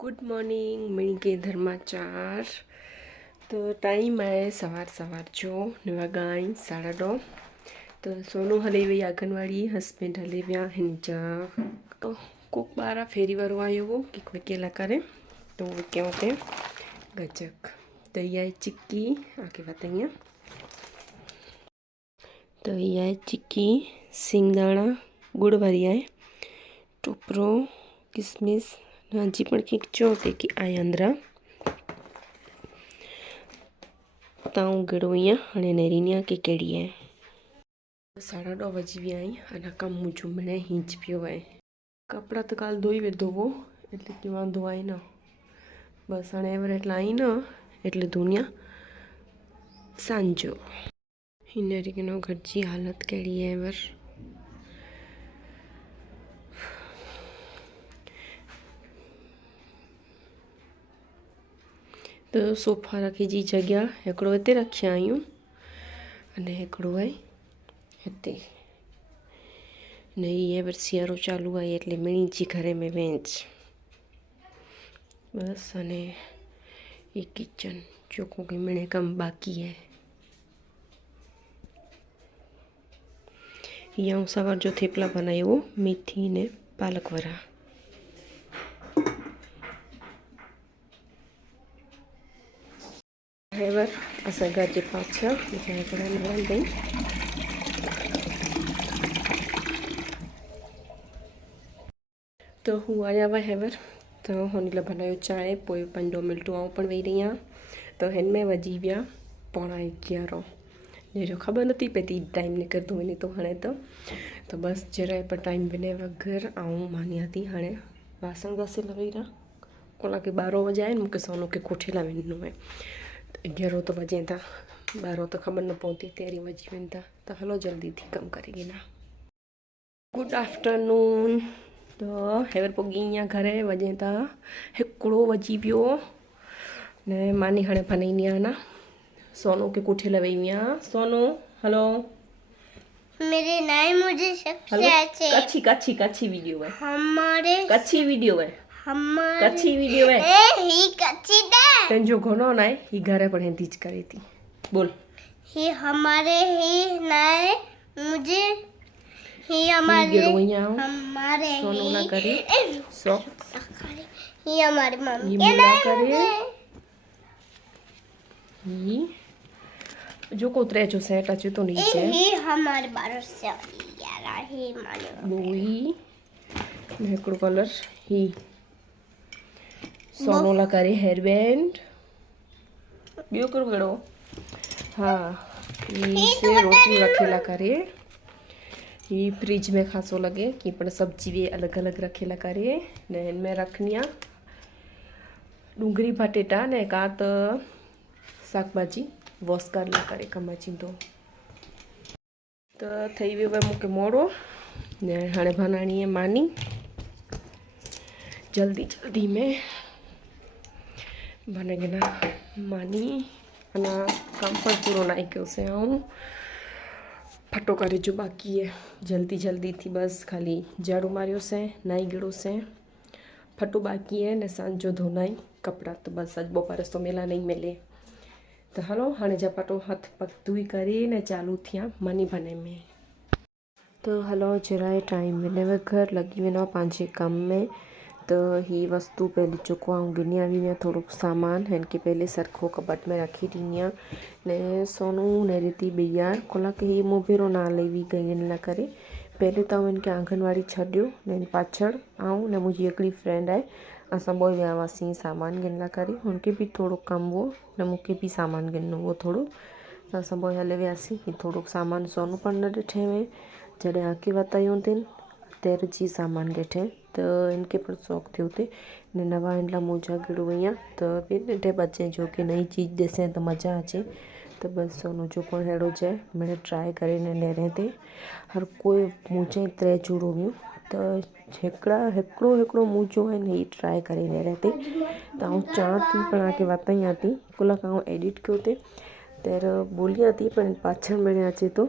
Good morning मिल के धर्माचार। तो time है सवार जो नवा गाय 9:30। तो सोनू हले वही आंगनवाड़ी, हस्बैंड हले विया हिंजा। तो कोक बारा फेरी वारो आयो हो कि कोई केला करे तो वो क्यों पे गजक। तो यह है चिक्की आके बताइए। तो यह है चिक्की सिंगदाणा गुड़ वाली है, टोपरो किसमिस हजी पण कंईक चो ते कि आए अंदर ताऊं गड़ो अँ हाँ नेरीनी के कड़ी है। 9:30 वजी विया अना कम मुझू मैंने हींच पियो है। कपड़ा तो काल धोई वे धोवो एटले कि वांधो आए ना। बस हाँ एवर एटले आई ना एटले धोनिया सांजो। हिनरी के नो घर जी हालत केड़ी है एवर। तो सोफा रखी जी जगह एकड़ो हिते रखिया आहियूं अने एकड़ो है हिते ने ये वर सियारो चालू है एटले मिणी जी घरे में वेंच बस। अने ये किचन चोखो के मिणे कम बाकी है। यहाँ सवार जो थेपला बनायो मेथी ने पालक वाला। हेवर असा गाजे पाछा बिचारे कड़ा नवाल गई। तो हूँ आया हुआ हेवर तो हुन लाइ बनायो चाय पोइ 5 मिंट आऊं पण वेही रही हाँ। तो हिन में वजी विया 11:15 जो खबर नहीं पी टाइम निकरंदो वञे तो हाणे तो बस जरा पर टाइम विने वगर आऊं मानिया थी हाणे बासण घसे लगी रहा कोला के 12 बजे आए मूंखे सोनू के कोठे ला वञिणो है। 11 तो बजे था 12 तो खबर न पहुंची तेरी वजी वन था। तो हलो जल्दी थी कम करेगी ना। Good afternoon. तो हेवर पोगी अँ घरे वजे था 1 वजी वियो ने मानी हाणे बनाईनी है ना। सोनू के कोठे ला वही हाँ। सोनू हेलो मेरे नाम मुझे हेलो सबसे कच्छी कच्छी कच्छी वीडियो है हमारे कच्छी वीडियो है हमारे कच्छी वीडियो है ही कच्ची दे तेंजो घणो ना है ही घरे पढ़े तीज करे थी बोल ही हमारे ही नाय मुझे ही ही हमारे गेड़ो यहाँ हमारे सोनू ना करे सो ही हमारे मम्मी ही के मुना नाम करे ही जो कोतरे जो सेट अच्छे तो नीचे ही हमारे 12 से 11 ही मानो बोई नेकड़ो कलर ही सोनू ला करे हेयर बैंड बियो करो गड़ो। हाँ ये से रोटी रखेला करे ये फ्रिज में खासो लगे कि पण सब्जी भी अलग अलग रखेला करे ने इनमें रखनिया डूंगरी बटेटा ने का तो शाकभाजी वॉश कर ला करे कमाची तो थई वियो है मूंखे मोड़ो ने हाणे बनानी है मानी जल्दी जल्दी में बनेगी ना मानी अना काम पर पूरा नहीं क्यों से आऊँ फटो करे जो बाकी है जल्दी जल्दी थी बस खाली झाड़ू मारियो से नाई गिड़ो से फटो बाकी है ने सांझ जो धोनाई कपड़ा तो बस अज बपोर तो मेला नहीं मिले। तो हलो हाँ झपाटो हाथ पग धोई करे ने चालू थिया मनी बने में। तो हलो जरा टाइम मिले वगर लगी वेना पांचे कम में। तो ही वस्तु पहले चुको आऊँ गिनी आई थोड़ा सामान इनके पहले सरखो कबट में रखी दी ने सोनू ने रीति बियार कोला के ही मोबेरो ना लेवी गई इन करे पहले तो इनके आंगनवाड़ी छड़ियो ने पाछड़ आऊँ ने मुझी एकड़ी फ्रेंड है असां बोल वियासी सामान गिनला करे उनके भी थोड़ो कम वो ने मुके भी सामान गिनो वो थोड़ो तो असां बोल हले वियासी थोड़ो सामान सोनू पर न डिठे में जॾहिं आके बतायूं दिन तेर जी सामान ॾिठे तो इनके पर शौक़ थे उते ने नवा इनला मोजा गिड़ो अँ तो भी ॾिठे बच्चे जो कि नई चीज़ ॾिसे तो मज़ा अचे। तो बस सोनू जो को हेड़ो जाए मैंने ट्राई करे ने नेरे थे हर कोई मुझे 3 चूड़ो वियो तो हिकिड़ो मुझो है ही ट्राई करे नेरे थे तो आऊँ चाह थी पर आके वाताई थी कुला का एडिट कयो थे तेर बोलिया थी पर पाछड़ में अचे तो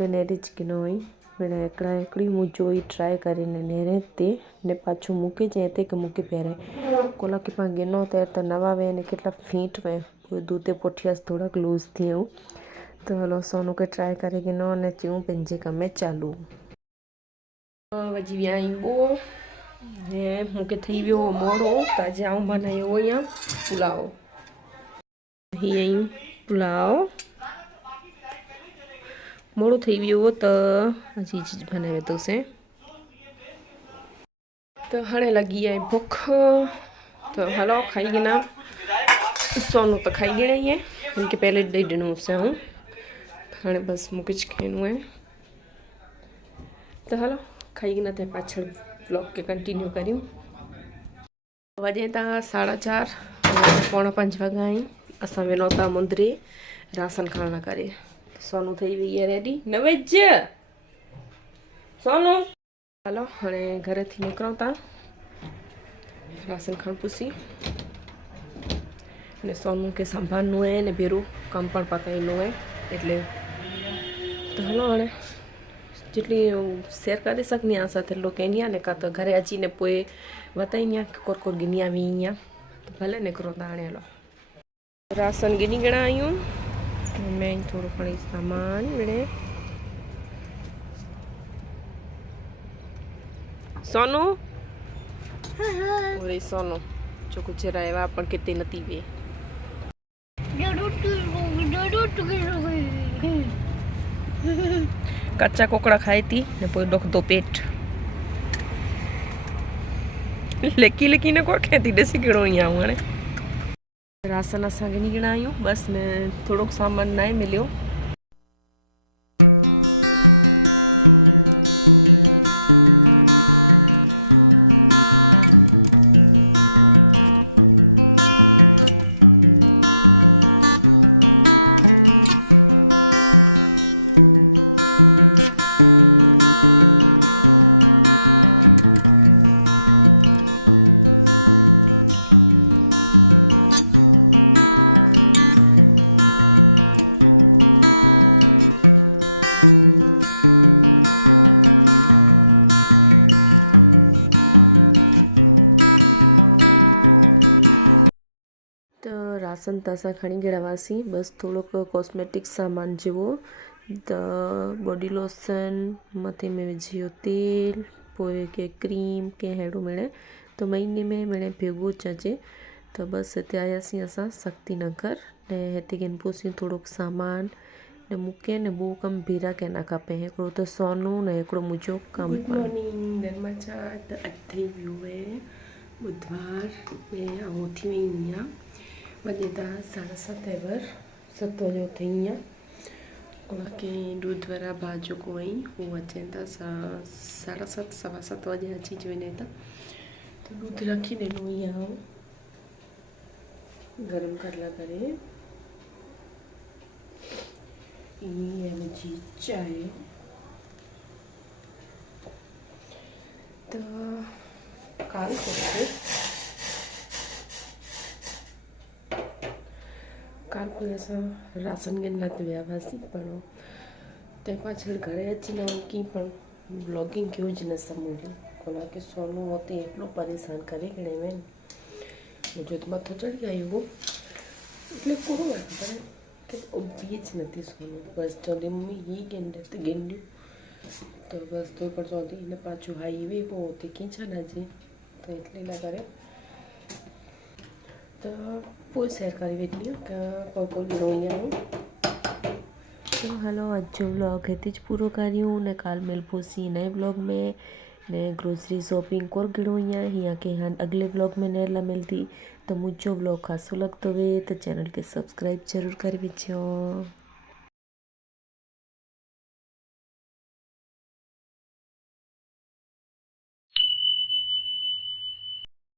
नेरे किनो हुई મેળે એકડા એકડી હું જોઈ ટ્રાય કરીને નેરે તે ને પાછું મૂકી જાય તે કે મૂકી પહેરે કોલા કે પાંગે નો ત્યારે તો નવા વે ને કેટલા ફીટ વે દૂતે પોઠિયાસ થોડાક લૂઝ थी એવું તો હલો સોનું કે ટ્રાય करे कि नो ने क्यों पंजे कमे चालू वजी विया बो ने मूंखे थी वियो मोड़ो त अॼु आऊं बनायो हुयो पुलाव हीअं ई पुलाव मोड़ो थी वियो त अॼु बनाए वरितोसीं त हाणे लॻी आहे बुख त हलो खाई गिना सोनू त खाई गिना ही है उनके पहले ॾेई ॾिनोसीं आऊं हाणे बसि मूंखे ज खाइणो आहे त हलो खाई गिना ते पाछड़ ब्लॉग के कंटिन्यू करियूं वॼे था 4:30 पौणा 5 वॻा आहिनि असां वेनो था मुंद्रे राशन खणण करे सोनू थी वई आहे रेडी न वेज सोनू हलो हाणे घर थी निकिरूं था राशन खण पुसी ने सोनू के संभालनो है ने बेरो कम पण पताईनो है એટલે તો હલો હાણે જેટલી શેર કરી શકની આ સાથે લોકો એની ને કાં તો ઘરે અચીને પોઈ વતાઈ કોર કોર ગિની આવી અહીંયા તો ભલે નીકળો તાણે હલો રાશન ગિની ગણા આયું મેં થોડું ઘણી સામાન મળે સોનू ઓરે સોનू જો ગુજરા એવા પણ કેતી નથી વે कच्चा कोकड़ा खाई थी ने पोइ डोखदो पेट लेकी लेकी ने कोर खेती ॾिसी कहिड़ो ईअं आऊं हाणे राशन असां गिनी गिना आहियूं बसि ने थोड़ो सामान न आहे मिलियो તો રાશન તો અसां खणी ગયા हुआसीं બસ થોડોક કોસ્મેટિક સામાન જેવો त बॉडी लोशन मथे में विझियो तेल पोइ के क्रीम के अहिड़ो मिले तो महीने में मिले भेगो चजे त बसि हिते आयासीं असां शक्ति नगर ने हिते किन पोसीं थोड़ोक सामान ने मूंखे ने ॿ कमु भीरा कया खपे हिकिड़ो त सोनू ने हिकिड़ो मुंहिंजो कमु गुड मॉर्निंग धर्माचा त अॼु थी वियो आहे बुधवार में आउं उथी वई आहियां वॼे था 7:30 7 जो थी आहियां के दूध वारा भाजो को आई वो अचनि था 7:30 7:15 बजे अची वञे था तो दूध रखी ॾिनो ई आहे गरम करला करे ये मुंहिंजी चांहि तो काल कोई असां राशन गिन लाइ विया हुआसीं पण तंहिं पाछળ ઘરે અચીને की પણ ब्लॉगिंग क्यों ज न समझी कोला के सोनू होते એટલો પરેશાન કરે કે ને मुझे तो मथो चढ़ी आयो हो એટલે કોણ વાત કરે કે ઉભી જ નથી સોનू બસ ચોથી મમ્મી ही गेंडे तो गेंडी तो बस तो पर ચોથી ને પાછું હાઈવે પોતે ખીંચા ના જે તો એટલે ના કરે तो पोइ शेयर करी वेठी कोको ॾिनो आहियां तो हलो अॼु जो व्लॉग हिते ज पूरो करियूं ने काल मिलबोसीं नए व्लॉग में ने ग्रोसरी शॉपिंग कोर गिणो आहियां हीअं के हाणे अगले व्लॉग में न मिलती तो मुंहिंजो व्लॉग ख़ासो लॻंदो हुए तो चैनल खे सब्सक्राइब ज़रूरु करे विझो।